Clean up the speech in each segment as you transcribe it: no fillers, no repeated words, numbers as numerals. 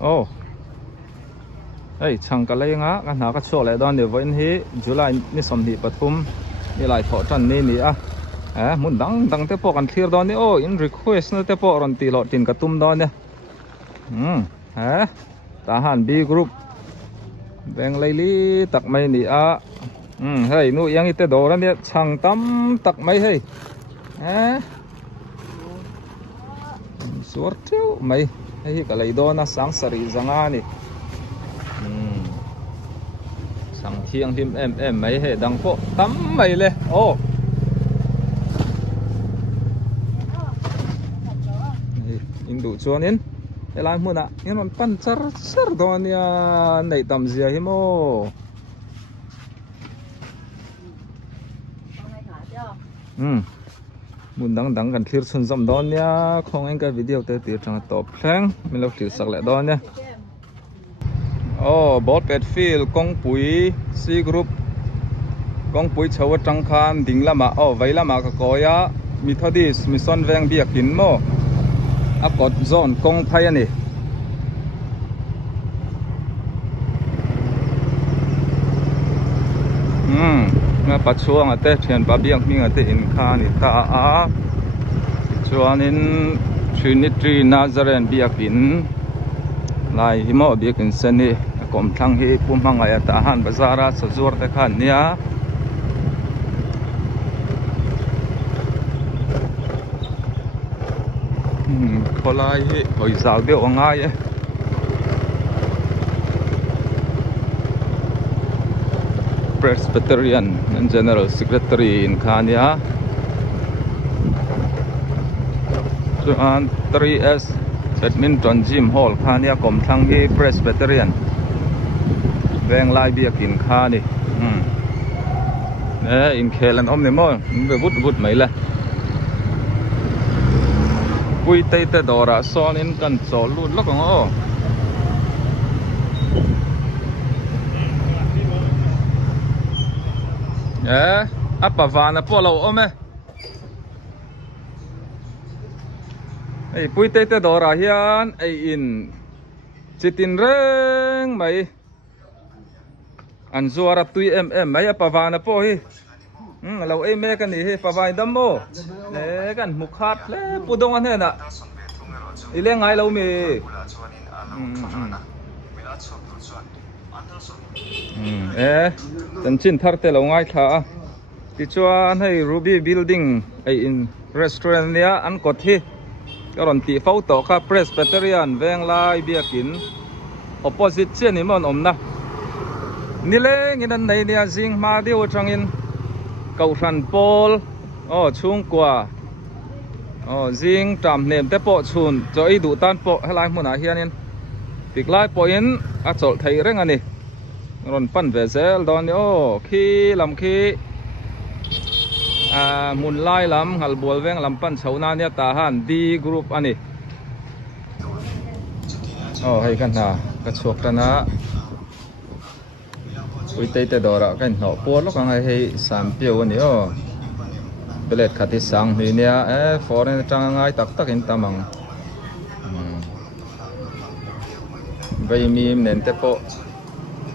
โอ้เฮ้ยช่างกันเลยงะกันหาก็โชว์เลยตอนเดี๋ยววันนี้จุฬานี่สมดีปทุมนี่หลายถอดจันนี่นี่อ่ะมุนดังเตปอกันเคลียร์ตอนนี้โอ้อินรีเควสนะเตปอรันตีหลอดตินกระตุ้มตอนเนี่ยทหารบีกรุ๊ปแบงไลลี่ตักไม่นี่อ่ะเฮ้ยนู่ยังอีเตโดรันเนี่ยช่างตั้มตักไม่เฮ้ยสวดเที่ยวไม่เฮ้ยก็เลยโดนนะสังสรีจังอ่ะนี่สังเทียงทิมไม่เฮ้ดังโปตั้มไม่เลยโอ้อินดูชวนินเวลามุนะนี่มันปั้นซาร์ตอนนี้ในตั้มเสียหิโมมุนดังกันคลิปสุนทรดอนเนี่ยคงเองก็วิดีโอเตอร์ตีจังตอบแพงไม่รู้คลิปสักแหละดอนเนี่ยโอ้บอลเป็ดฟิลกองปุ๋ยซีกรุ๊ปกองปุ๋ยชาวจังคานดิ่งละมาไว้ละมาก็กอยมีทอดิสมีซอนแวงเบียกินโมอักกดโซนกองไพ่นี่มาปัจจุบันเตะเทียนบาเบียงมีเตะอินคานิตาชวนินทรินิตรีนาซาเรนเบียกินลายหิมะเบียกินเซนีกรมทั้งที่ปุ่มหังไอตาหันบาซาราสจวดแต่ขันเนี่ยคนลายหอยสาวเดียวง่ายPresbyterian and General Secretary in Kenya. Joan 3S Badminton Gym Hall Kenya กรมทางที่ Presbyterian แวงลายเบียกินคานี่เนี่ยอินเคลันอมเนี่ยมั้งมันไปวุดไหมล่ะปุยเตยดอระซ้อนอินกันโซลุดแล้วก็อัปปะวานะพวกเราไหมไอ้ปุยเตะดอราฮิอันไอ้อินจิตินเร่งไหมอันซัวรัตุยไหมอัปปะวานะพวกเฮ้เราเอ้แม่กันนี่เฮ้ปะวาดัมโมเนี่ยกันมุขาดเลยปูดงอันเนี่ยนะอีเลี้ยงไงเรามีตันชินทัดเตลงไงท่าที่ชวนให้ Ruby Building ไออินรีสอร์ทเนี่ยอันกดที่การันตีเฝ้าต่อครับ Presbyterian แวงลายเบียกิน opposite เช่นนี้มันนะนี่เลยงินในเนี่ยจริงมาเดียวจังอินเกาชันโพลช่วงกว่าจริงจำเนมแต่โปะชุนจะอีดูตันโปะให้ลายมุนาเฮียนินติดลายโปะอินอัดสดไทยเร่งอันนี้รอนปั้นเวเซลตอนนี้ขี้ลำขี้มุนไล่ลำหัลบัวแวงลำปั้นเฉาหน้าเนี่ยตาหันดีกรุ๊ปอันนี้ให้กันนะกระชกกันนะอุยเตยดอระกันหนอปวดแล้วกันให้สามเปียวนี่เปล็ดขัดที่สังนี่เนี่ยฟอร์เรนจังไงตักอินตามังใบมีเน้นแต่โป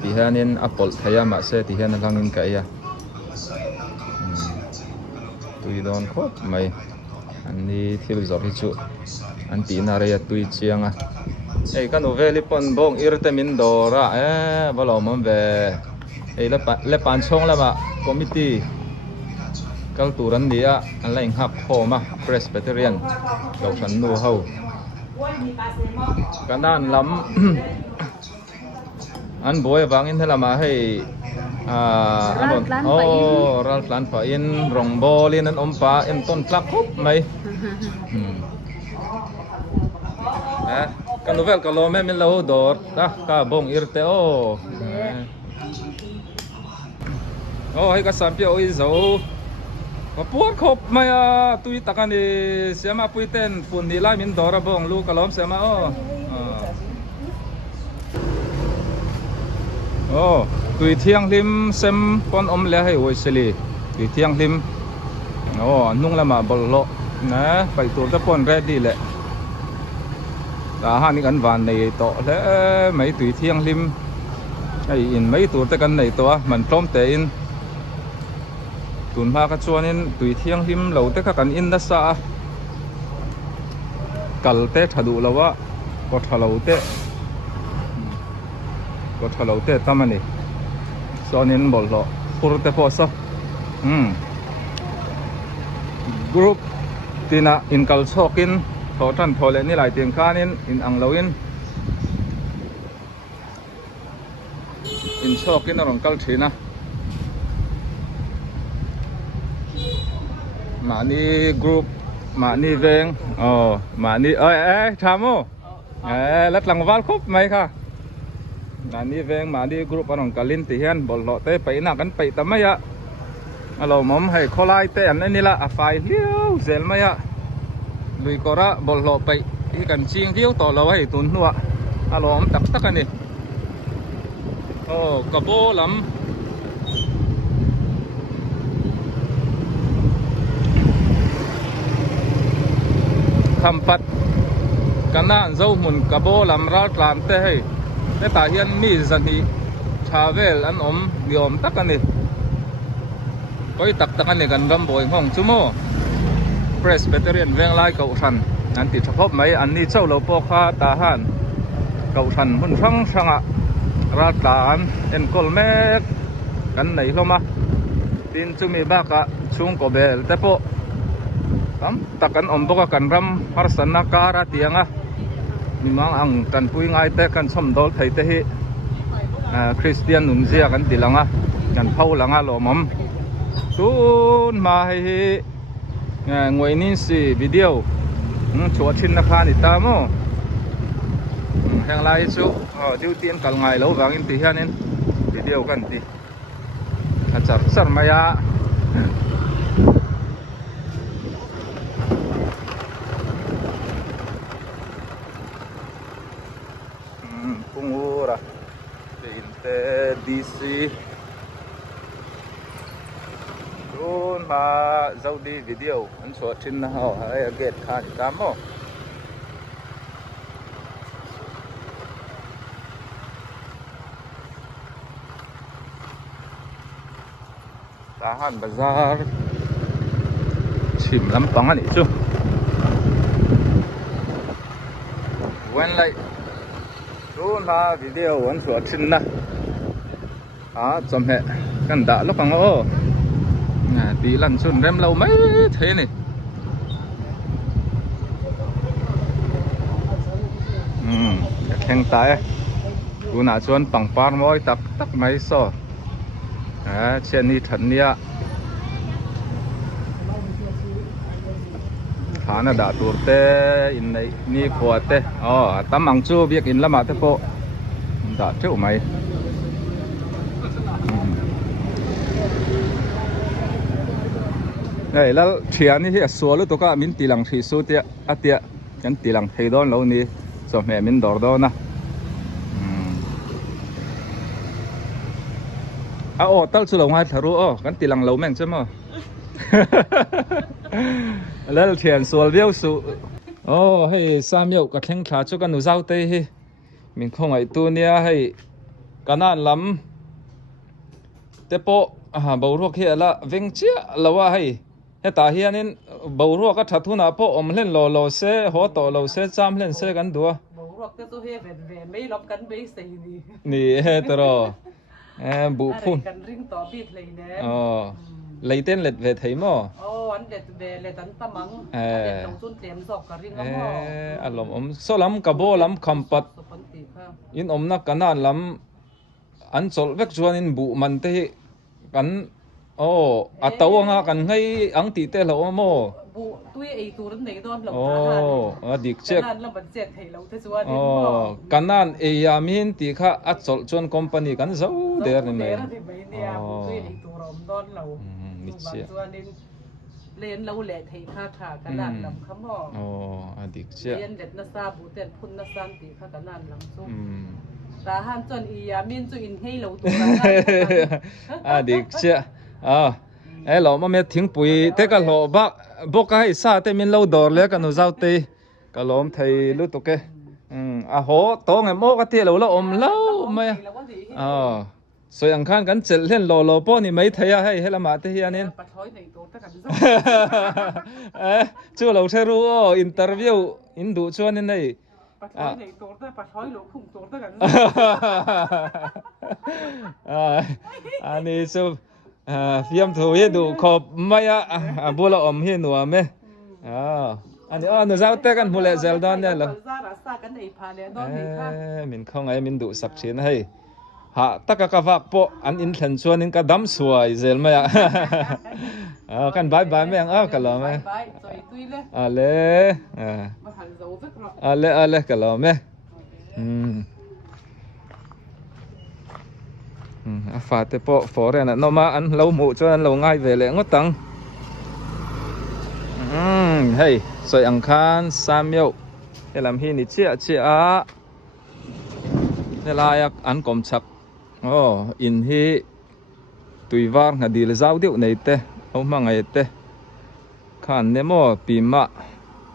ที่เห็นอัปเปิลขยะมาเสที่เห็นหลังนินไก่ยะตุยโดนครบไหมอันนี้ที่เราจะพิจูอันตีนาเรียตุยเชียงกันอุเวลิปอนบงอิรเตมินโดระบลอมันเวเล็บปานช่องแล้วมาคอมมิตี้กัลตูรันเดียอันแรงหักโคมา Presbyterian เราฉันนูเฮากันด้านล้ำอันบอยบางอินเทลมาให้อันนั้นรัลฟลันฝ่ายอินรองบอลินันอมป้าเอ็มต้นพลักคุบไหมกันดูเวลก็โลแม่มิลล์ดอร์นะกาบงอิร์เตให้กับสามเปียวอีโซมาปวดครบไหมตุยตะกันดิเสียมาปุยเต้นฝุ่นดีไล่มินดอร์บงลูกกะล้อมเสียมาตุยเที่ยงลิมเซมปอนอมเล่ให้โวยเสลีตุยเที่ยงลิมนุ่งละมาบอลโลนะไปตัวตะปอนแรดดีแหละ ta han kan van nei to le mai tui thiang lim ai in mai tur te kan nei to man tom te in tun ma ka chuan in tui thiang lim lo te kha kan in da sa kal te thadu lawa ko thalo te tamani sonin bol lo pur te po sa group tina in kal chokin tho than thole ni lai tiang khanin in ang loin in chokin rong kal thina mani group mani veng mani thamo lat lang wal khop mai kha mani veng mani group rong kalin ti hian bol lo te pai na kan pai tamaya alo mom hai kholai te an ni la a fai liu zel maya lui kora bol lo pai hi kan ching diu to lo hai tun nuwa alo om tak tak ani kabo lam khampat kana zo mun kabo lam ral tlam te hai te ta hian mi zan hi travel an om ni om tak ani koi tak tak ani kan gam boi hong chumo Presbyterian veng lai cậu thần anh ti thop mấy anh đi châu lâu po kha ta han cậu thần hun sang ạ ra tan en kol me kan nei loma tin chu mi ba ka chung ko bel te po tam takan om boka kan ram har sanna kara tianga mimang ang kan pui ngai te kan som dol thei te hi Christian nun zia kan tilanga kan phau langa lo mom tun ma hi ngồi nín xì video chúa chín na pha nít ta mô hàng lai chú tiêu tiên cả ngày lâu vàng in tí ha nên video kan tí chặt sẵn maya pungura te DC mà dâu đi video anh số trên họ hay get khan cam mô tahan bazar chim lắm tong anh chứ when lại luôn mà video anh số trên na chấm hệ căn đã lúc bằng ô tí lần xuân rem lâu mấy thế này khen tay cú nã chuan bằng par môi tắc tắc mấy so trên đi thần nia khá là đã tuột te in này ni quạt te tắm ăn chu việc in lắm à thế po đã chịu mày này là chuyện này thì số lúc tôi có mình tì lăng thì số tiệt tiệt cái tì lăng thấy đó lâu ní cho mẹ mình đổ đó na tao chú lòng hai thằng ruộng cái tì lăng lâu mình chứ mà là chuyện số biểu số hay Samuel cái thằng thà cho cái nụ rau tây mình không ai tu nia hay cái nào lắm thế po bầu ruộng kia là vinh chia lâu hay ta hian in bầu ruộng cái thắt na po om lên lò xe hỗ to lò xe cham lên xeกันตัวbầu ruộng cái tôi he về mấy lắmกันmấy xì nì tờ rồi bụ phunกันriêng tỏ biết lấy nè lấy tên lệch về thấy mò anh lệch về lệch tấn tâm mắng lệch tổng xuân tiệm dọc cả riêng lắm mò số lắm cả bo lắm khampat in na kanan lắm anh chol vek chuan in bu man te kan tàu nga kan ngay ang ti te lo mo bu tui ai tu ran nei don lo dik check kanan lam ban check thei lo te chuan kanan yamin ti kha a chol chon company kan zo der ni mai tui ai tu rom don lo ni che chuan in len lo le thei kha kanan lam khamo dik check len det na sa bu ten phun na san ti kha kanan lam chu ta han chon yamin chu in hei lo tu ran dik check lo mà mẹ tiếng bụi thế cả lo bác bốc cái sa thế mình lâu đỏ lẽ cả nó giao tê cả lo thấy lúc tụi cái à hố to ngày mốt cái tiền là ôm lâu mày rồi ăn khan cắn chật lên lò lò po này mấy thấy à hay là mà thế hiền nên chưa lâu xe ru interview in đủ cho nên này anh ấy số phim thù hết đủ khop mấy bố là ôm hết nữa mày anh ấy nó giao tayกันmua lại gel đó nè là mình không ai mình đủ sắp chiến hay ha tất cả các vạc po anh in thần xuân in cả đám xuôi gel mày kan bye bye mày cả lo mày ale ale cả lo mày phá te po phổ ra nè nó mà ăn lâu mụ cho ăn lâu ngay về lẽ ngót tăng hey soi ăn khan sam yêu để làm hi nị chia để lại ăn cơm chắc in hi tùy vang là đi là giao điệu này te ông mang ngày te khan nè mò pima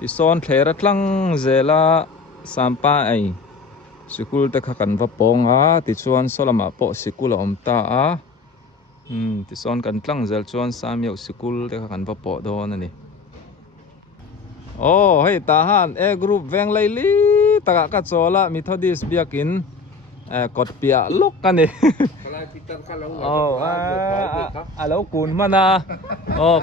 thì son thế rất lăng dễ là sampa ai school te khakan va pong ti chuan solama po school om ta ti son kan tlang zel chuan samyo school te khakan va po don ani hey ta han e group veng lai li taka ka chola methodist biakin kot pia lok ani alo kun mana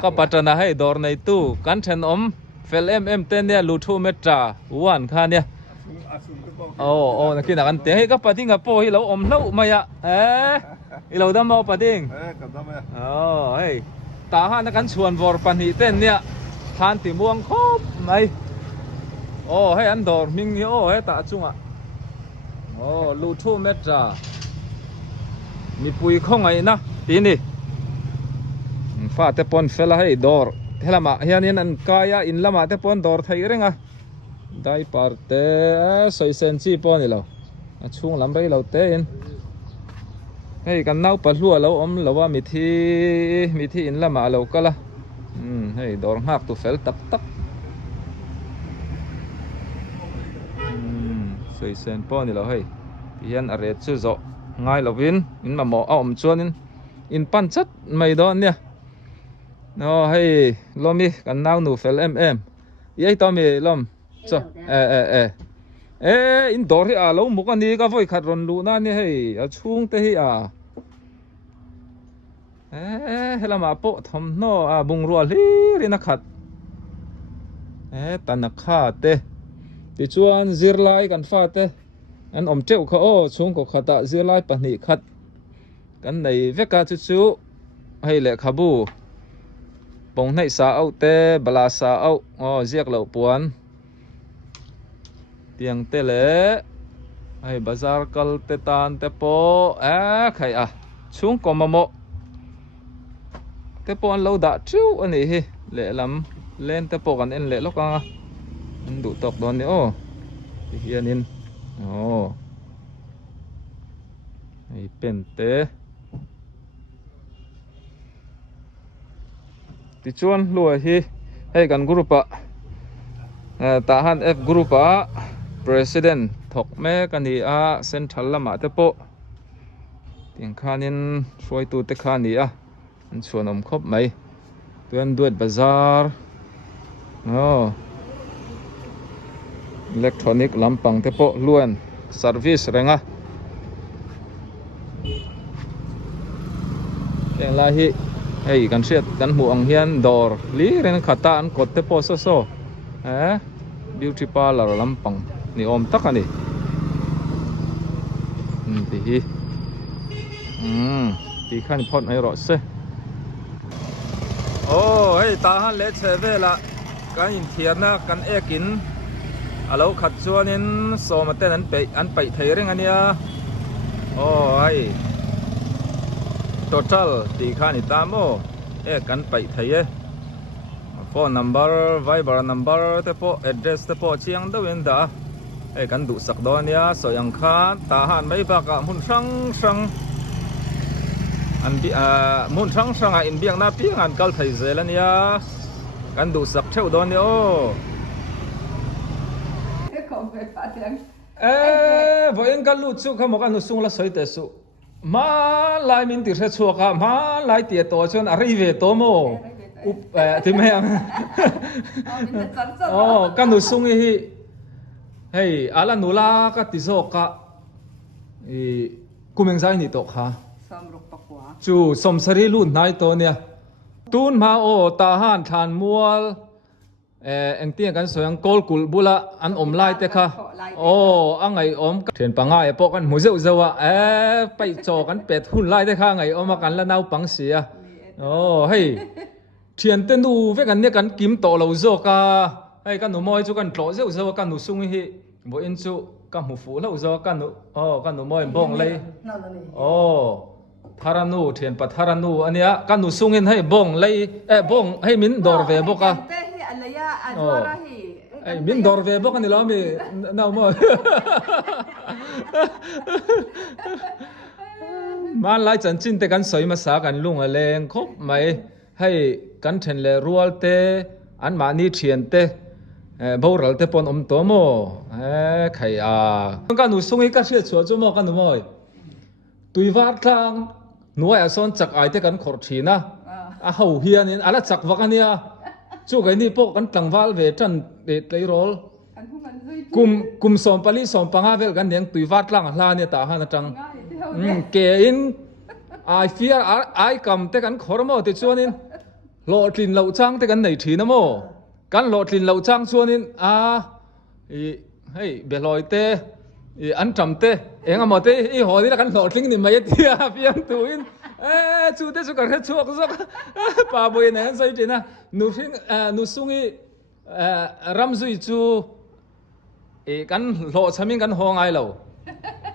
ka patana hei dor nei tu kan then om fel ten ya lu thu metra wan kha nia na kina kan te hei ka pating ka po hi lo om lo maya i lo dam mo pating hey ta han kan chuan vor pan hi ten nia than ti muang khop mai hey an dor ming hi hey ta chunga lu thu metra mi pui khong ai na ti ni fa te pon fela hei dor helama hianin an kaya in lama te pon dor thai renga dai parte soi sen chi pon ni lo chung lam rei lo te in hei kan nau pa hlua lo om lowa mi thi in lama lo kala hei dor hak tu fel tak tak soi sen pon ni lo hei hian a ret chu zo ngai lovin in ma mo om chuan in pan chat mai don nia hey lomi kan nau nu fel ei to mi lom cho in dor hi lo muk ani ka voi khat ron lu na ni hei a chung te hi helama po thom no bung rual hi rina khat tanakha te ti chuan zirlai kan fa te an om treu kha chung ko khata zirlai pahnih khat kan nei veka chu hei le khabu bông này sa âu te bala sa âu ziak lo puan tiang te le ai bazar kal te tan te po khai chung ko mamo te po an lo da chu ani hi le lam len te po kan en le loka an du tok don ni hianin ai pen te ti chuan lua hi hei kan grupa ta han f grupa president thok me kani central lama te po ting khanin roi tu te khani an chuan om khop mai tuan duat bazar electronic lampang te po luan service renga eng la hi hey kan siat kan mu ang hian dor li ren khata an kot te po so beauty parlor lampang ni om takani ti hi ti khan phot ai ro se hey ta han le cheve la kan in thiana kan ekin alo khat chuanin so ma ten an pai thei reng ania hey total ti khani tamo kan pai thai phone number viber number te po address te po chiang da wen da kan du sak do nia so yang khan ta han mai ba ka mun sang an bi mun sang in biang na pi an kal thai zel ania kan du sak theu do ni vợ em cái lụt chú không một cái lụt sung là sấy tê su mà lại mình tiếc sẽ chua cả mà lại tiếc tổ cho nó đi về tổ mồ thì mấy em cái lụt sung ấy hey ala nula cái tí số cái cú mình giải ni tổ ha chú sôm sari lụt này tổ nè tuôn mà ta han than mual anh tiếng kan soyang kol kul bula an lai te kha angai thian panga e pok kan muzeu zewa pai cho kan pet hun lai te kha ngai kan la nau pang sia hey thian te nu ve kan ne kan kim to lo zo ka hey kan nu moi chu kan tlo zeu zo kan nu sung hi bo in chu kan mu fu lo zo kan nu moi bong lei tharanu thian pa tharanu ania kan nu sungin hey bong lei bong hey min dor ve boka ai min dor ve bok ani lo mi nau mo man lai chan chin te kan soi ma sa kan lung a leng khop mai hay kan then le rual te an ma ni thian te boral te pon to mo khai kan nu sungi ka hria chu chu mo kan nu moi tuiwar tlang nuai a son chak ai te kan khor thina a ho hian in ala chak wak ania chú cái này bộ kan tangwal về chân để lấy rol kum som pali som panga vel kan neng tui wat lang hla ne ta han tang ke in I fear I kam te kan khormo te chuanin lo tlin lo chang te kan nei thina mo kan lo tlin lo chang chuanin hey beloi te an tam te enga mo te I hoi la kan lo tling ni mai tia piang tuin chú thế chú cả chuộc chuộc bà bồi này say trên à nu sungi ram duy chú kan lo chamin kan hong ai lo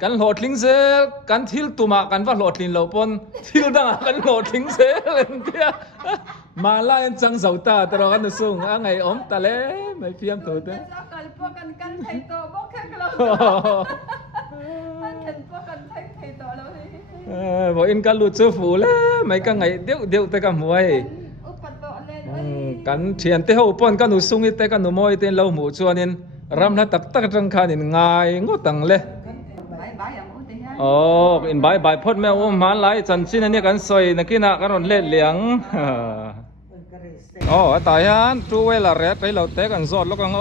kan lo tling se kan thil tuma kan va lo tling lo pon thil dang kan lo tling se len tia mà la en chang zau ta tro kan nu sung a ngai om ta le mai piam to te kan thai to bok khan lo vợ in cá lụt sư phụ lẽ mấy cái ngày điệu tới cả muối cắn thiền tới hậu pon cái nụ sung tới cái nụ môi tên lâu mù chua nên ram nó tắc tắc trong khan nên ngài ngó tầng lẽ in bài phốt mẹ má lái chân xin anh cái soi này kia nè cái nó lên liang tại hắn chú ấy là rét cái lâu té cần giọt lúc càng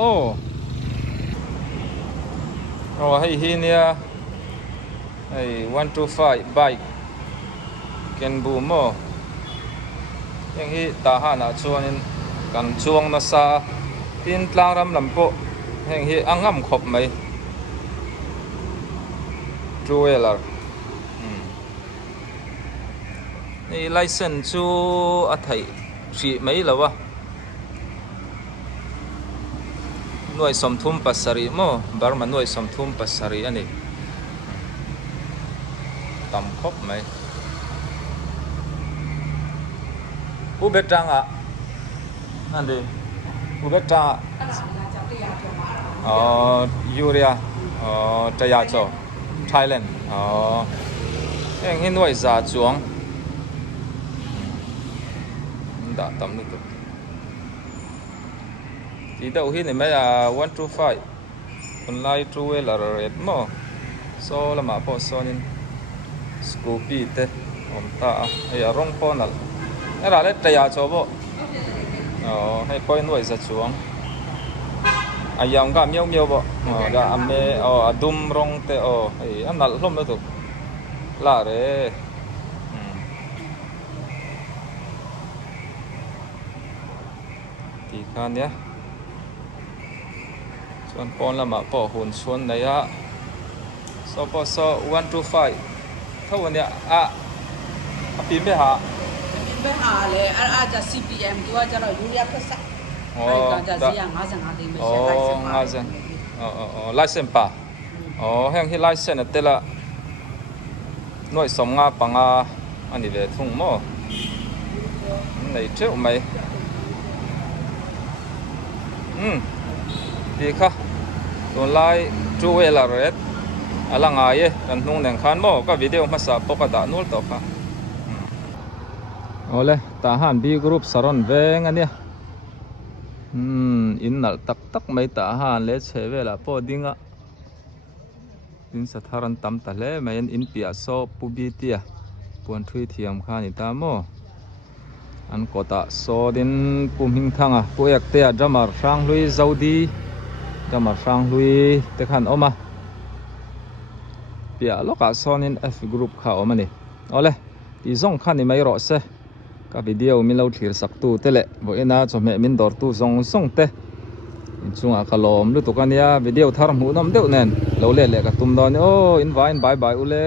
hay hi nè hey 125 bike ken bu mo yang hi ta ha na chuanin kan chuang na sa tin tlang ram lam po heng hi angam khop mai trailer ni license chu a thai ri mai lawa nuai som thum pasari mo barma nuai som thum pasari ani tầm khóc mày u bet trang à anh đi u bet trang Uria Taya cho Thailand anh hin nuôi già chuông đã tầm được thì đầu hi này mấy 125 còn lại true là red mo so là mà po so nên Scoopy te ta ai rong ponal era le taya chobo hay point nuôi ra chuông ayam ga miêu miêu bo ga ame adum rong te ai an nal hlom tu la re ti khan ya chuan pon la ma po hun chuan nei a so 125 thâu anh ạ pin bé hà leจะ CPM ตัวจะเราอยู่ยากก็สักก็จะเสียง5 5 ไม่ใช่license pa hang hi license te la noi som nga panga ani le thung mo nei cheu mai đi kha ton lai chu we la red ala ngai kan hnung neng khan mo ka video ma sa poka da nul to kha ole ta han b group saron veng ania in nal tak tak mai ta han le chhe vela po dinga tin sa tharan tam ta hle mai in pia so pubi tia puan thui thiam kha ni ta mo an kota so din pum hing thanga puek te jamar sang lui zaudi jamar sang lui te khan oma pia loka sonin f group kha omani ole ti zong khan ni mai ro se ka video min lo thlir sak tu tele bo ena chome min dor tu zong song te in chunga khalom lu to kania video thar mu nom deuh nen lo le le ka tum don o in vai bye bye ule